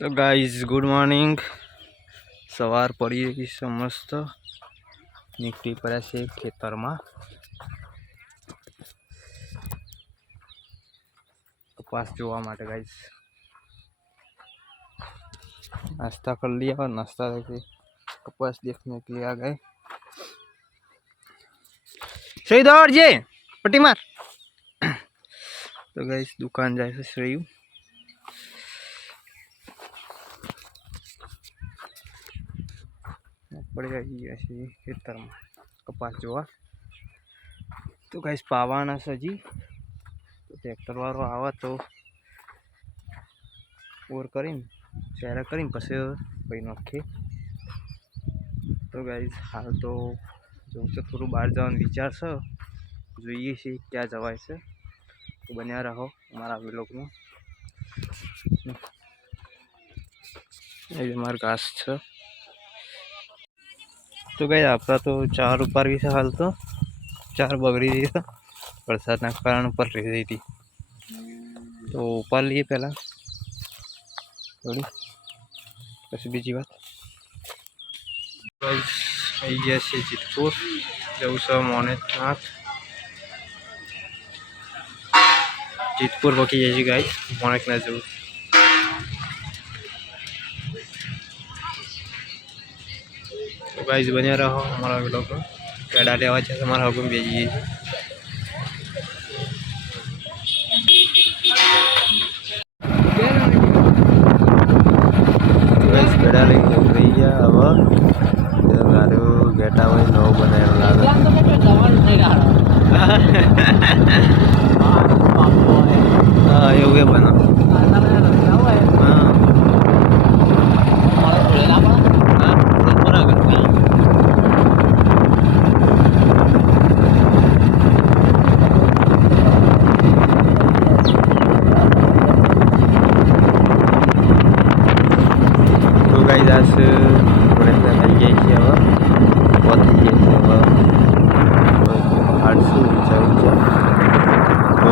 તો guys good morning. સવાર પડી રહી છે મસ્ત. નીકળી પડ્યા છે ખેતરમાં કપાસ જોવા માટે. ગાઈઝ नाश्ता कर लिया और नाश्ता करके कपास देखने के लिए आ गए. सही दौड़ जे पट्टी मार. तो गाइस दुकान जाए से सही पड़ेगा ऐसे खेतर में कपास जोवा. तो गाइस पावाना सजी तो ट्रेक्टर वालों आवा तो और करीन चेहरा करीन पसे भाई नाखे. तो गाइस हाल तो जो थोड़ा बहार जवान विचार से જોઈએ છે ક્યાં જવાય છે. તો બન્યા રહો અમારા વ્લોગમાં. એ અમાર ઘાસ છે. તો ગાઈસ આપણા તો ચાર ઉપર ગઈ છે. હાલ તો ચાર બગડી ગઈ છે વરસાદના કારણ ઉપર રહી ગઈ હતી. તો ઉપર લઈએ પહેલાં થોડી પછી બીજી વાત. ગાઈસ આવી ગયા છે જીતપુર. જવું છે મોનેનાથ. जीतपुर पकी जाए गाइस मोनेक ना जो. तो गाइस बने रहो हमारा व्लॉग में. पेड़ा लेवा है हमारा हुकुम भेजिए. गाइस पेड़ा लेके गई है. अब गारो गेटा हुए नौ बनाए लागे. हाँ ये बना. तो गाइस आज थोड़ा થઈ જાય છે. હવે પહોંચી જાય છે. હવે 800 ઊંચા ઊંચા. તો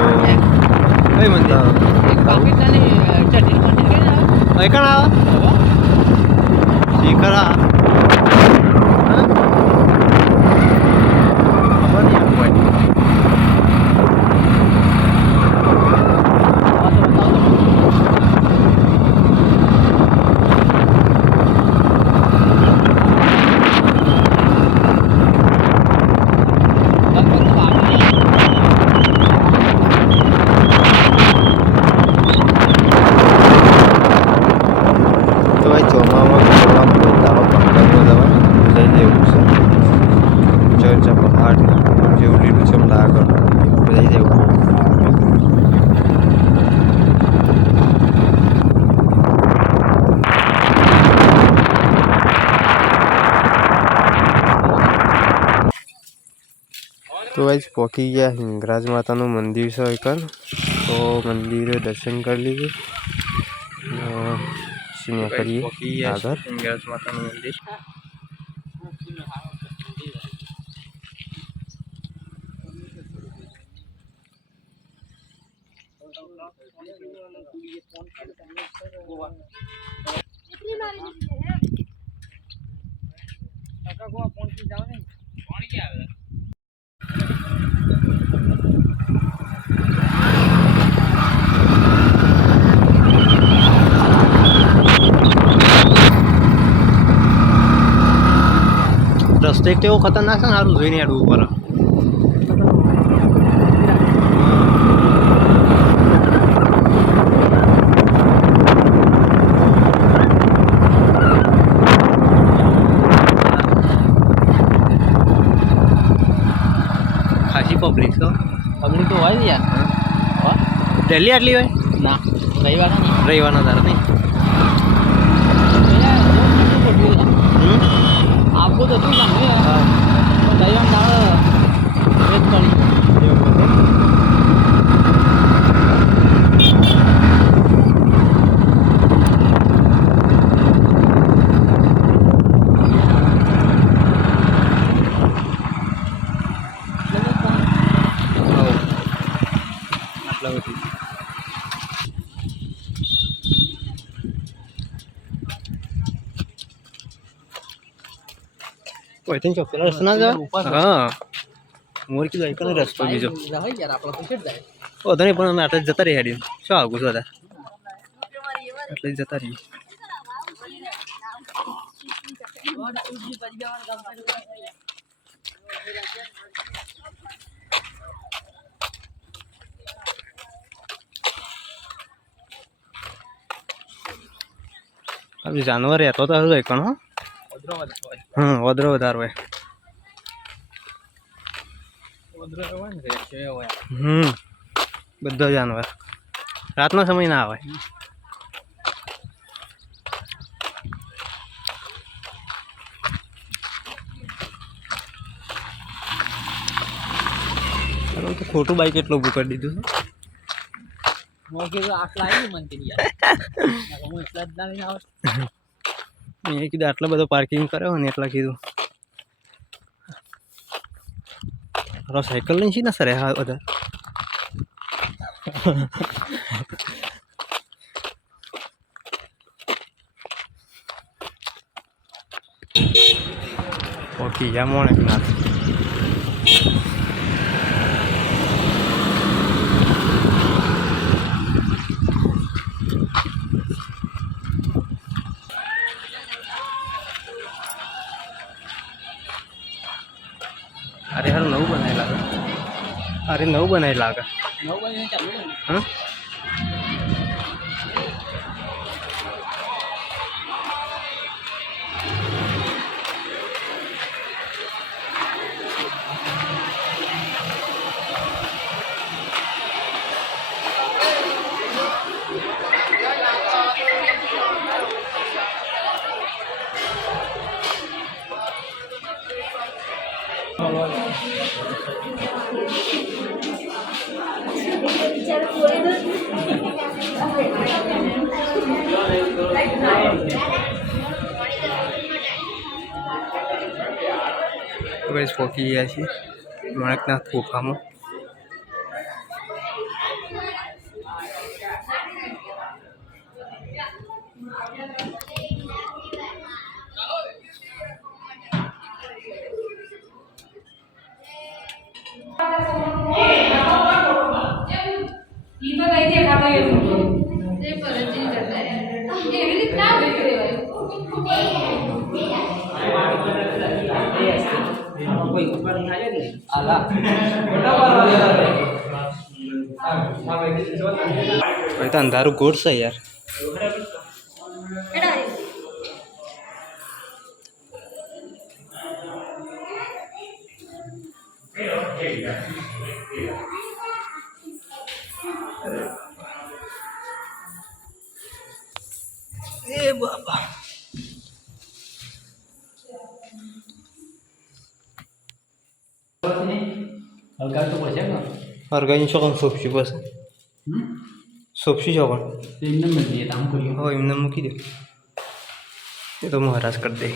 કઈ મંદિર પાકિસ્તાની ચટણી મંદિર કે ના કઈ કણ આવે શીખરા જેવું લીલું ચમડા આગળ લઈ જવું. તો ગાઈસ પહોંચી ગયા હિંગરાજ માતાનું મંદિર છે એકન. તો મંદિરે દર્શન કરી લીધું. કરીએ આગળ હિંગરાજ માતાનું મંદિર. રસ્તે તેવો ખતરનાક છે ને. સારું જોઈને આડવું ઉપર. ખાસી પબ્લિક તો હોય ને યાર. ડેલી આટલી હોય ના રવિવારના તારે નહીં. आपको तो तुम समझे दैवन दाड़ वेट करी કોઈ તો ચોપેલા રસ્તો ના જાવ હા મોર કીધું એક રસ્તો બીજો ઓ તો નહીં પણ અમે આટલે જતા રહી હેડી શું આવું છું બધા એટલે જતા રહીએ જાનવર રહેતો તો સારું એક હા વધરો વધારે હોય બધા જાનવર રાતનો સમય ના આવે તો ખોટું બાઈક એટલું ઊભું કરી દીધું મેં કીધું આટલો બધો પાર્કિંગ કર્યો ને એટલા કીધું સાયકલ લઈને છે ને સર હા બધા ઓકે યા મોણે ના अरे यार नऊ बनायला लागा अरे नऊ बनायला लागा हाँ गाइस पहुंची ગયા છીએ મણકનાથ ગુફામાં ભાઈ તો અંધારું ઘોર છે યાર એ બાપા હરગાઈ છો કોણ સોપસી બસ સોપસી છો કોણ હો એમને મૂકી દે એ તો મહારાજ કરી દે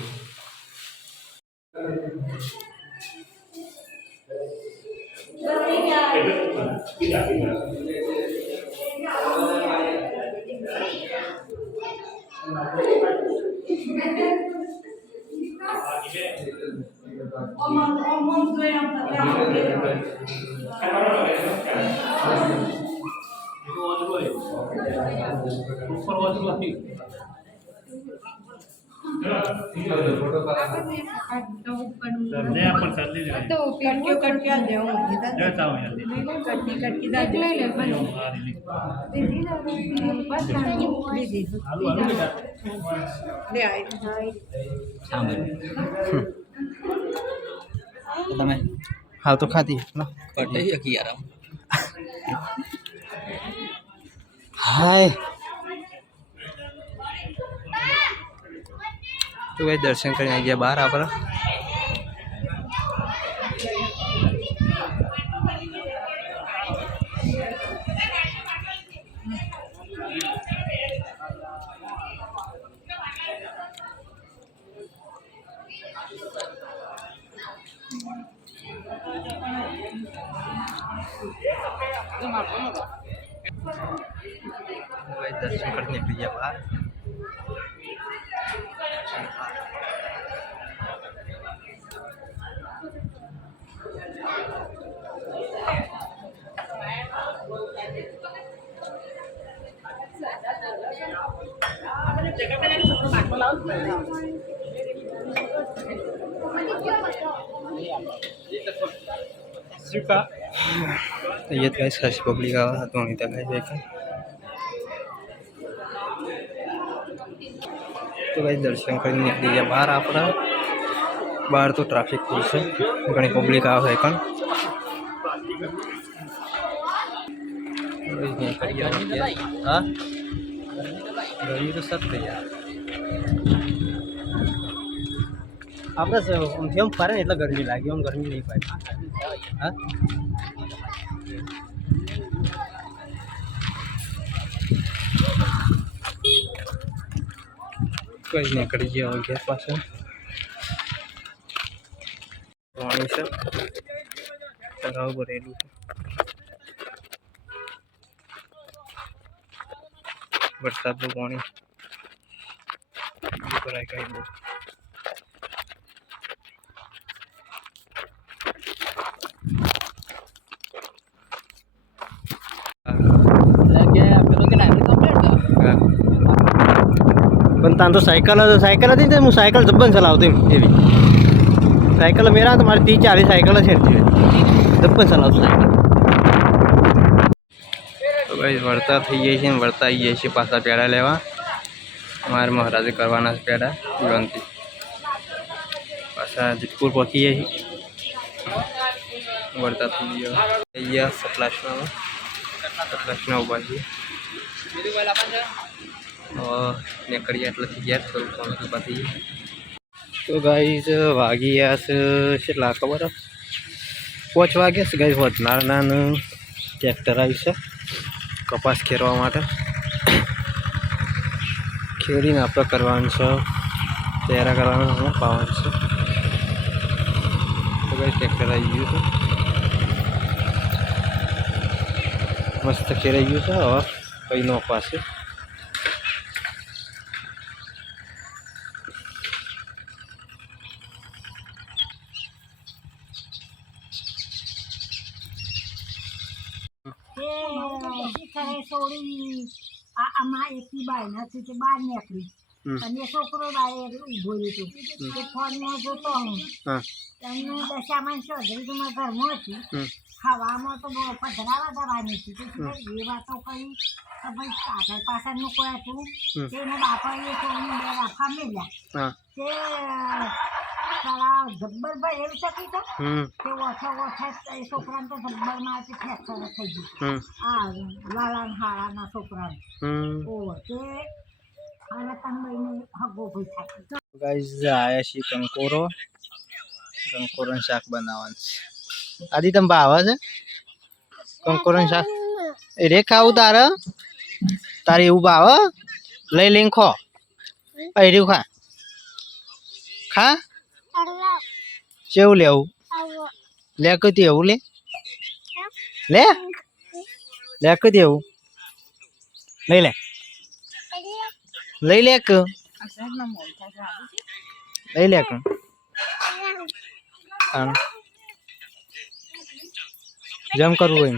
हाल तो खाती ना हाय तो भाई दर्शन करने आ गया बाहर आप दर्शन करने निकल गया बाहर ये गाइस खासी पब्लिक आवा तो नहीं देखाई देगा। तो गाइस दर्शन करने निकली गया बाहर आपड़ा बाहर तो ट्राफिक फूल से घनी पब्लिक आवे कण हाँ गर्मी तो सब થઈ यार આપણે જેમ ફરે ને એટલે ગરમી લાગે એમ ગરમી નહીં પાય હા કોઈ નીકળી ગયા ઘેર પાસે પાણી છે તળાવ ભરેલું છે વરસાદનું પાણી ભરાય કઈ બહુ पण तांतो सायकल थी तो सायकल जब्बन चलावते ये भी सायकल मेरा तो मारी 30-40 सायकल है जब्बन चलावतो सायकल तो भाई वरता थी गई वरता आई गई पासा पेड़ा लेवा हमारे महाराजे करवाना पेड़ा जीवंती पासा जितपुर पहुंची गई वरता थी गई सतलासना उभा छे નીકળીએ એટલેથી ગયા થોડું પાણી પાછી તો ગાઈસ વાગી ગયા છે કેટલા ખબર 5 વાગ્યા છે ગાઈસ વતનાળાનું ટ્રેક્ટર આવ્યું છે કપાસ ખેરવા માટે ખેડીને આપણે કરવાનું છે તૈયાર કરવાનું છે પાવાનું છે તો ગાઈસ ટ્રેક્ટર આવી ગયું છે મસ્ત ખેરાઈ ગયું છે હવે કઈ નો પાસે આમાં એકી બાય નથી તે બહાર નીકળી અને છોકરો બાય ઉભો રહ્યો તો ફોનમાં જોતો હું એમને દશામાં ચૌધરી તો મારા ઘરમાં હતી ખાવામાં તો બહુ પધરાવા જવાની હતી એ વાતો કરી તો ભાઈ આગળ પાછળનું કોઈ હતું તેના બાપાએ છોકરીને 2 રાખવા મેલ્યા તે સારા જબ્બર ભાઈ એવી શકી તો તે ઓછા એ છોકરાને તો જબ્બરમાં ફ્રેક્ચર થઈ ગયું આ લાલા હાળાના છોકરાને ઓ તે અને તનભાઈને હગો ભાઈ થાય ગાઈસ આયા છે કંકોરોનું શાક બનાવવાનું છે આદિ તમ ભાવે છે કંકોરોનું શાક એ રે ખાવું તારે એવું ભાવે લઈ લઈને ખો રહ્યું ખા કેવું લેવું લે કદી એવું લે કદી એવું લઈ લે લઈ લે જેમ કરવું એમ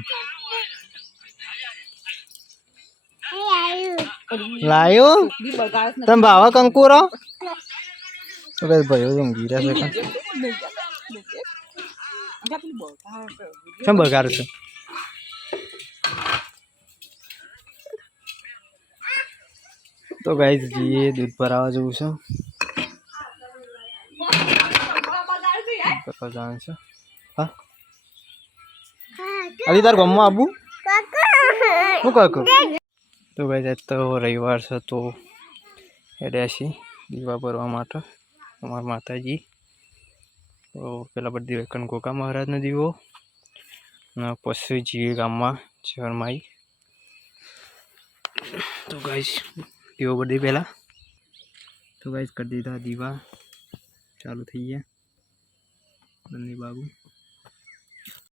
લાયો તમે ભાવા કંકુરો ભાઈઓ ઊંઘી રહ્યા છે કેમ બગાડ છે તો ગાઈસ જઈએ દૂધ ભરાવા જવું છે હા અલી તાર ગામમાં આવું શું કાકુ તો ગાઈસ આજ તો રવિવાર છે તો હેડ્યા છીએ દીવા ભરવા માટે અમારા માતાજી તો પેલા બધી વેકન ગોકા મહારાજનો દીવો અને પછી જઈએ ગામમાં શહેરમાં તો ગાઈસ દીવો બધી પહેલાં તો ગાઈસ કરી દીધા દીવા ચાલુ થઈ ગયા બંને બાબુ